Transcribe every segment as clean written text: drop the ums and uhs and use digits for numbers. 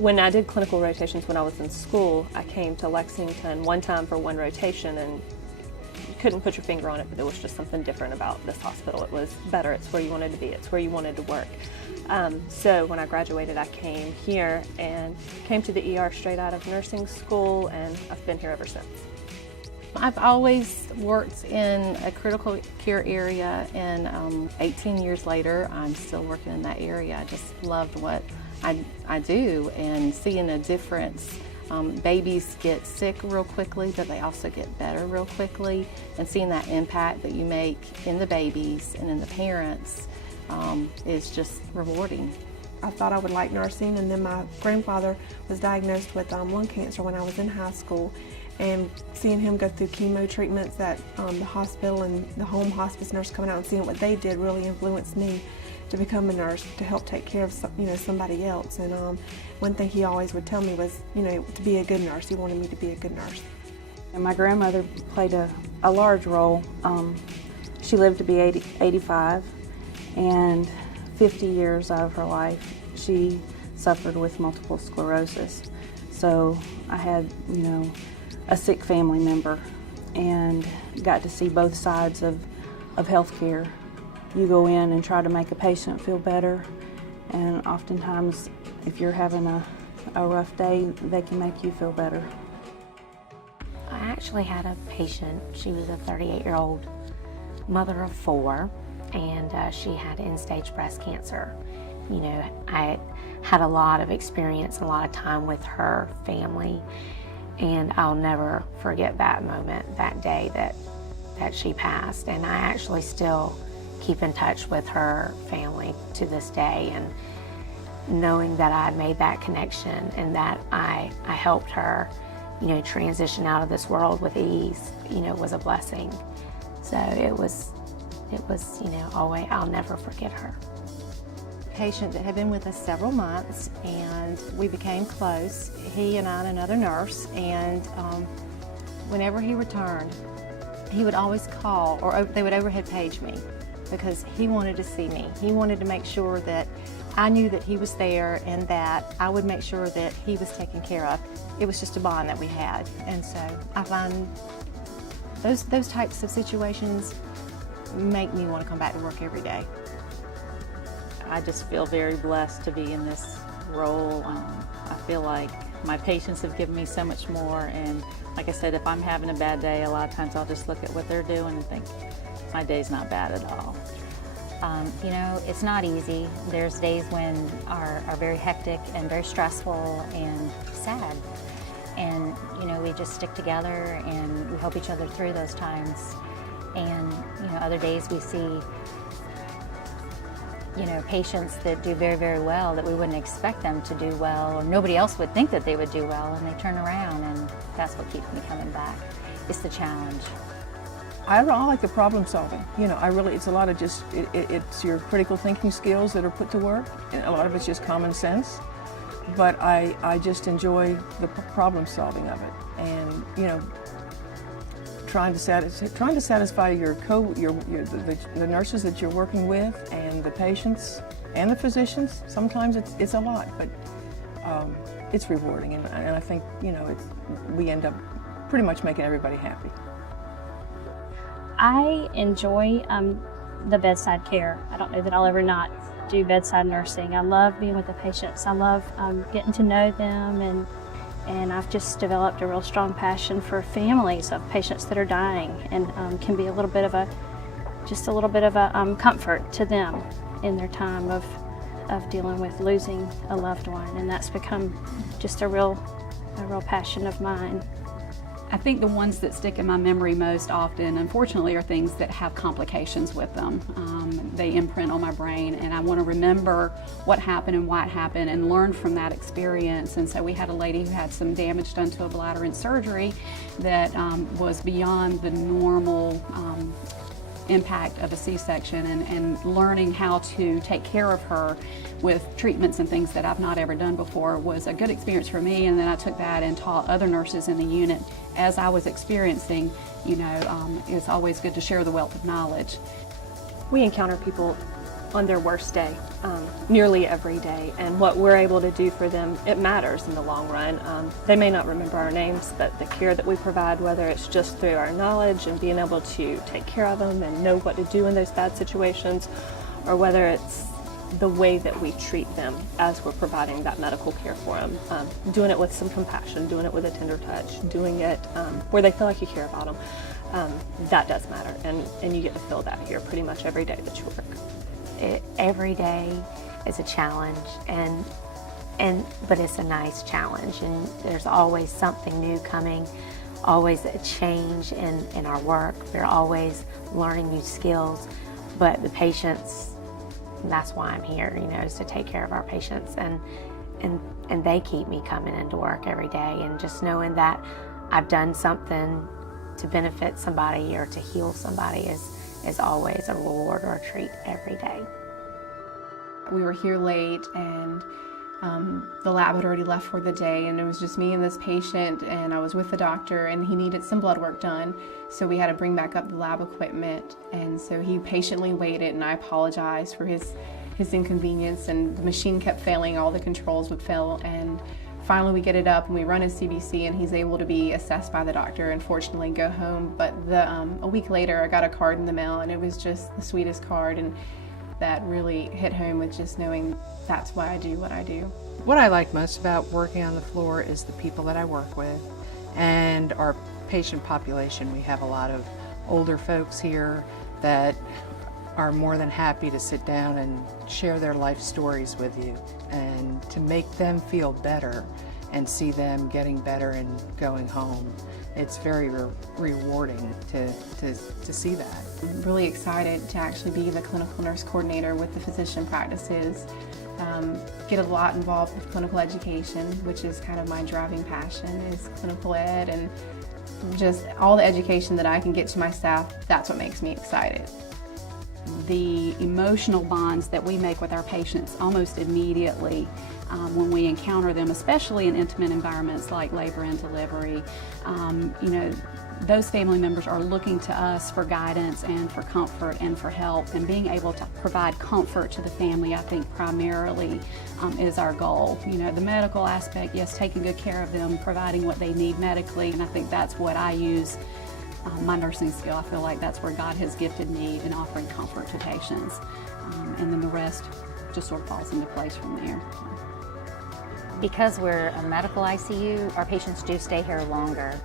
When I did clinical rotations when I was in school, I came to Lexington one time for one rotation, and you couldn't put your finger on it, but there was just something different about this hospital. It was better. It's where you wanted to be. It's where you wanted to work. So when I graduated, I came here and came to the ER straight out of nursing school, and I've been here ever since. I've always worked in a critical care area, and 18 years later, I'm still working in that area. I just loved what I do, and seeing a difference. Babies get sick real quickly, but they also get better real quickly, and seeing that impact that you make in the babies and in the parents is just rewarding. I thought I would like nursing, and then my grandfather was diagnosed with lung cancer when I was in high school, and seeing him go through chemo treatments at the hospital and the home hospice nurse coming out and seeing what they did really influenced me to become a nurse, to help take care of somebody else. And one thing he always would tell me was, to be a good nurse. He wanted me to be a good nurse. And my grandmother played a large role. She lived to be 85, and 50 years out of her life she suffered with multiple sclerosis. So I had, a sick family member, and got to see both sides of healthcare. You go in and try to make a patient feel better, and oftentimes if you're having a rough day, they can make you feel better. I actually had a patient. She was a 38-year-old mother of 4, and she had end-stage breast cancer. I had a lot of experience and a lot of time with her family, and I'll never forget that moment, that day that she passed. And I actually still keep in touch with her family to this day, and knowing that I made that connection and that I helped her, transition out of this world with ease, was a blessing. So it was, always, I'll never forget her. Patient that had been with us several months, and we became close, he and I and another nurse, and whenever he returned, he would always call, or they would overhead page me, because he wanted to see me. He wanted to make sure that I knew that he was there and that I would make sure that he was taken care of. It was just a bond that we had, and so I find those types of situations make me want to come back to work every day. I just feel very blessed to be in this role. I feel like my patients have given me so much more, and like I said, if I'm having a bad day, a lot of times I'll just look at what they're doing and think, my day's not bad at all. It's not easy. There's days when are very hectic and very stressful and sad. And, we just stick together and we help each other through those times. And, other days we see, patients that do very, very well that we wouldn't expect them to do well, or nobody else would think that they would do well, and they turn around, and that's what keeps me coming back. It's the challenge. I like the problem solving. It's a lot of it's your critical thinking skills that are put to work, and a lot of it's just common sense. But I just enjoy the problem solving of it, and trying to satisfy the nurses that you're working with, and the patients and the physicians. Sometimes it's a lot, but it's rewarding, and I think we end up pretty much making everybody happy. I enjoy the bedside care. I don't know that I'll ever not do bedside nursing. I love being with the patients. I love getting to know them, and I've just developed a real strong passion for families of patients that are dying, and can be a little bit of a comfort to them in their time of dealing with losing a loved one, and that's become just a real passion of mine. I think the ones that stick in my memory most often, unfortunately, are things that have complications with them. They imprint on my brain, and I want to remember what happened and why it happened and learn from that experience. And so we had a lady who had some damage done to a bladder in surgery that was beyond the normal impact of a C-section, and learning how to take care of her with treatments and things that I've not ever done before was a good experience for me. And then I took that and taught other nurses in the unit as I was experiencing. It's always good to share the wealth of knowledge. We encounter people on their worst day, nearly every day. And what we're able to do for them, it matters in the long run. They may not remember our names, but the care that we provide, whether it's just through our knowledge and being able to take care of them and know what to do in those bad situations, or whether it's the way that we treat them as we're providing that medical care for them, doing it with some compassion, doing it with a tender touch, doing it where they feel like you care about them, that does matter. And you get to feel that here pretty much every day that you work. Every day is a challenge, but it's a nice challenge, and there's always something new coming, always a change in our work. We're always learning new skills, but the patients, that's why I'm here, is to take care of our patients, and they keep me coming into work every day, and just knowing that I've done something to benefit somebody or to heal somebody is always a reward or a treat every day. We were here late, and the lab had already left for the day, and it was just me and this patient, and I was with the doctor, and he needed some blood work done, so we had to bring back up the lab equipment, and so he patiently waited, and I apologized for his inconvenience, and the machine kept failing, all the controls would fail, and finally we get it up and we run his CBC, and he's able to be assessed by the doctor and fortunately go home. But a week later I got a card in the mail, and it was just the sweetest card, and that really hit home with just knowing that's why I do what I do. What I like most about working on the floor is the people that I work with and our patient population. We have a lot of older folks here that are more than happy to sit down and share their life stories with you, and to make them feel better and see them getting better and going home. It's very rewarding to see that. I'm really excited to actually be the clinical nurse coordinator with the physician practices. Get a lot involved with clinical education, which is kind of my driving passion, is clinical ed, and just all the education that I can get to my staff, that's what makes me excited. The emotional bonds that we make with our patients almost immediately when we encounter them, especially in intimate environments like labor and delivery, those family members are looking to us for guidance and for comfort and for help, and being able to provide comfort to the family, I think primarily is our goal. The medical aspect, yes, taking good care of them, providing what they need medically, and I think that's what I use my nursing skill. I feel like that's where God has gifted me in offering comfort to patients, and then the rest just sort of falls into place from there. Because we're a medical ICU, our patients do stay here longer.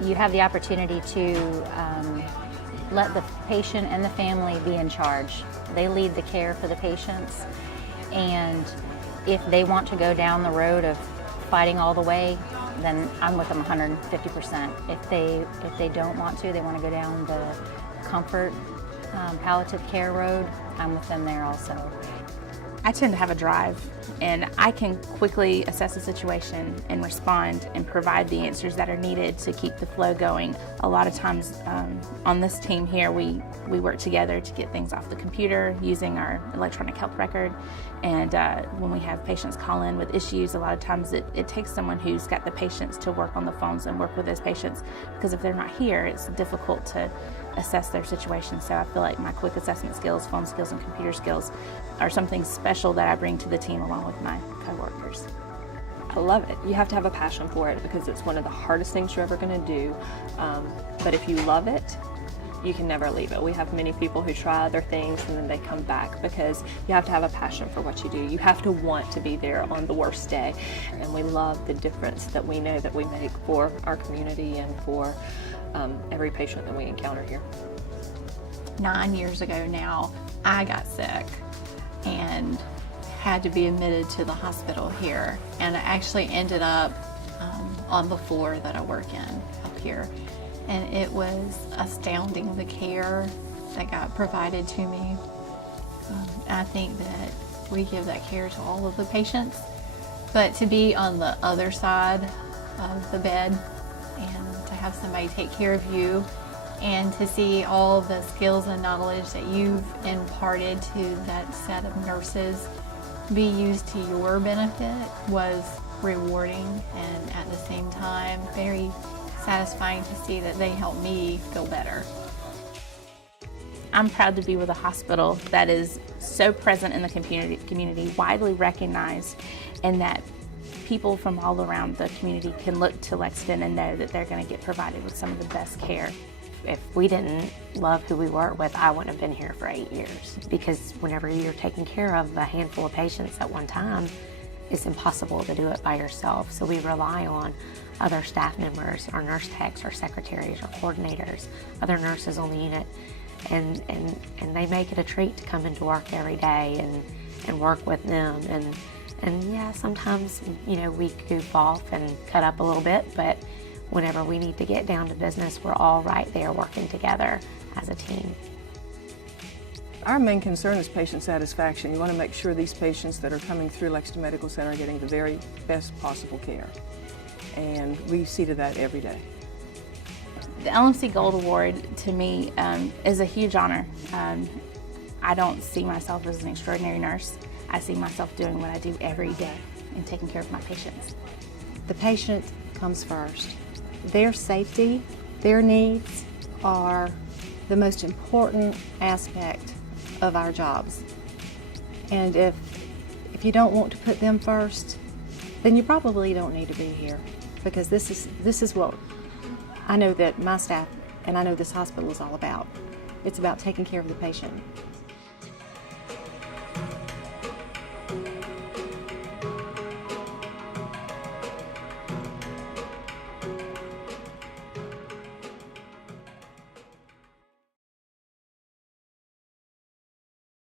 You have the opportunity to let the patient and the family be in charge. They lead the care for the patients, and if they want to go down the road of fighting all the way, then I'm with them 150%. If they don't want to, they want to go down the comfort palliative care road, I'm with them there also. I tend to have a drive, and I can quickly assess a situation and respond and provide the answers that are needed to keep the flow going. A lot of times on this team here, we work together to get things off the computer using our electronic health record, and when we have patients call in with issues, a lot of times it takes someone who's got the patience to work on the phones and work with those patients, because if they're not here, it's difficult to assess their situation. So I feel like my quick assessment skills, phone skills, and computer skills are something special that I bring to the team along with my coworkers. I love it. You have to have a passion for it, because it's one of the hardest things you're ever going to do. But if you love it, you can never leave it. We have many people who try other things and then they come back, because you have to have a passion for what you do. You have to want to be there on the worst day. And we love the difference that we know that we make for our community and for every patient that we encounter here. 9 years ago now, I got sick and had to be admitted to the hospital here, and I actually ended up on the floor that I work in up here, and it was astounding, the care that got provided to me. I think that we give that care to all of the patients, but to be on the other side of the bed and to have somebody take care of you, and to see all the skills and knowledge that you've imparted to that set of nurses be used to your benefit was rewarding, and at the same time very satisfying to see that they helped me feel better. I'm proud to be with a hospital that is so present in the community, widely recognized, and that people from all around the community can look to Lexington and know that they're going to get provided with some of the best care. If we didn't love who we work with, I wouldn't have been here for 8 years, because whenever you're taking care of a handful of patients at one time, it's impossible to do it by yourself. So we rely on other staff members, our nurse techs, our secretaries, our coordinators, other nurses on the unit, and they make it a treat to come into work every day and work with them. And yeah, sometimes, you know, we goof off and cut up a little bit, but whenever we need to get down to business, we're all right there working together as a team. Our main concern is patient satisfaction. You want to make sure these patients that are coming through Lexington Medical Center are getting the very best possible care. And we see to that every day. The LMC Gold Award, to me, is a huge honor. I don't see myself as an extraordinary nurse. I see myself doing what I do every day and taking care of my patients. The patient comes first. Their safety, their needs are the most important aspect of our jobs. And if you don't want to put them first, then you probably don't need to be here, because this is what I know that my staff and I know this hospital is all about. It's about taking care of the patient.